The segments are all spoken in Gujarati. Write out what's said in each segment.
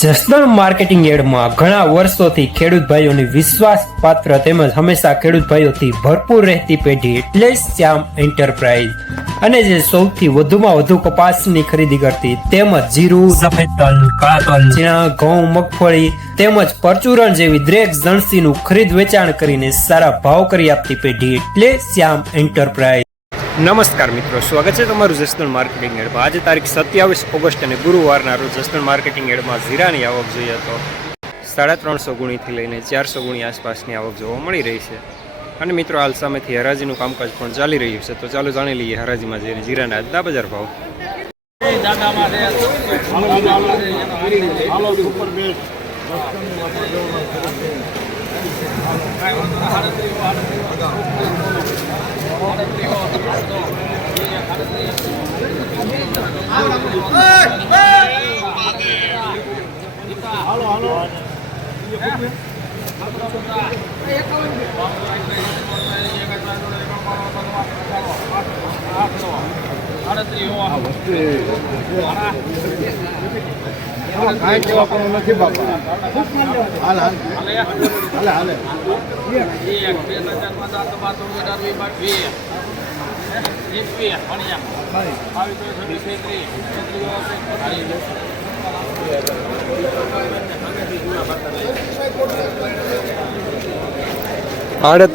જસદણ માર્કેટિંગ યાર્ડમાં ઘણા વર્ષોથી ખેડૂત ભાઈઓની વિશ્વાસપાત્ર તેમજ હંમેશા ખેડૂત ભાઈઓથી ભરપૂર રહેતી પેઢી એટલે શ્યામ એન્ટરપ્રાઇઝ અને જે સૌથી વધુમાં વધુ કપાસની ખરીદી કરતી તેમજ જીરું, સફેદ તલ, કાળા તલ, ચણા, ઘઉં, મગફળી તેમજ પરચુરણ જેવી દરેક જણસીનું ખરીદ વેચાણ કરીને સારા ભાવ કરી આપતી પેઢી એટલે શ્યામ એન્ટરપ્રાઇઝ। નમસ્કાર મિત્રો, સ્વાગત છે તમારું જસદણ માર્કેટિંગ યાર્ડમાં। આજે તારીખ 27 ઓગસ્ટ અને ગુરુવારના રોજ જસદણ માર્કેટિંગ યાર્ડમાં જીરાની આવક જોઈએ તો 350 ગુણીથી લઈને 400 ગુણી આસપાસની આવક જોવા મળી રહી છે। અને મિત્રો હાલ સામેથી હરાજીનું કામકાજ પણ ચાલી રહ્યું છે, તો ચાલો જાણી લઈએ હરાજીમાં જઈને જીરાના આજના બજાર ભાવ।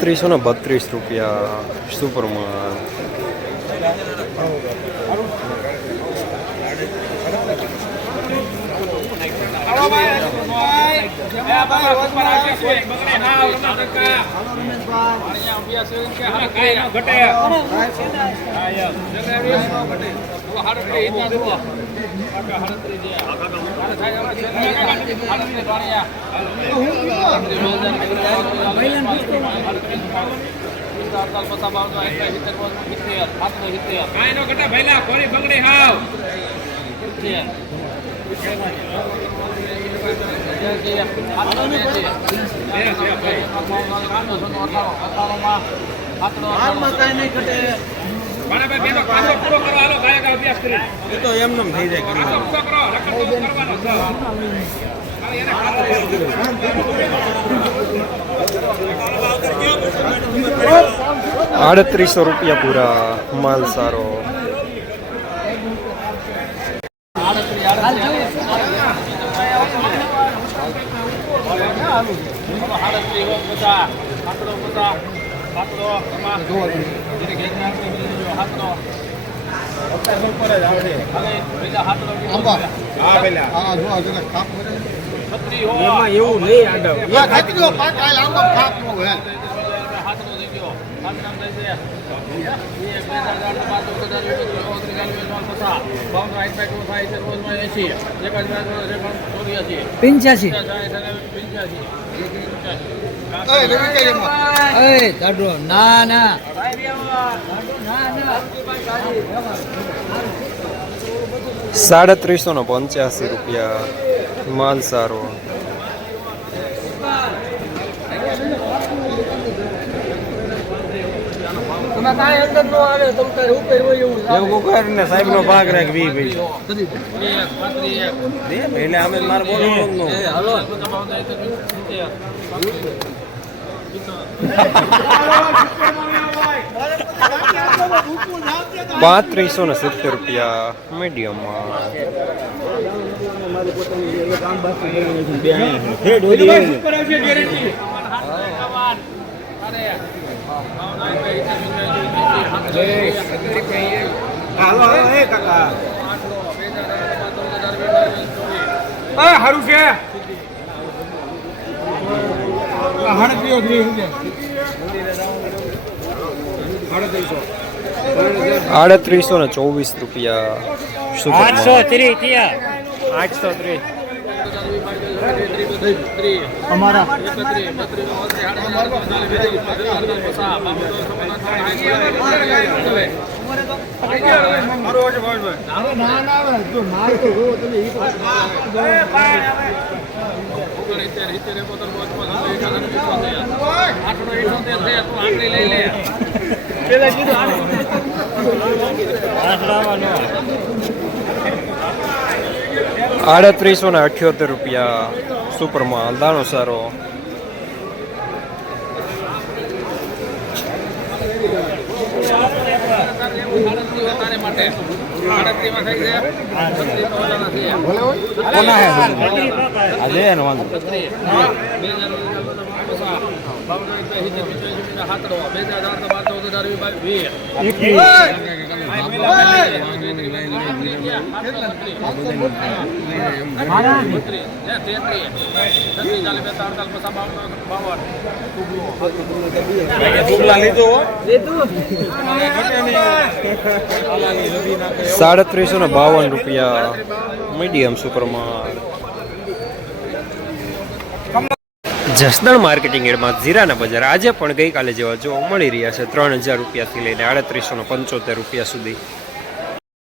₹3832 સુપરમાં। ₹3800 પૂરા, માલ સારો। ₹3785 માલ સારો। સાહેબ નો ભાગ રાખવી એટલે અમે મારે બોલવાનું ₹3570 મીડિયમ। સારું છે ₹3824 અમારા 3878 રૂપિયા સુપરમાં દાણો સારો. ₹3752 મીડિયમ સુપરમાં. જસદણ માર્કેટિંગ યાર્ડમાં જીરાના બજાર આજે પણ ગઈકાલે જેવા જોવા મળી રહ્યા છે. 3000 રૂપિયાથી લઈને 3875 રૂપિયા સુધી.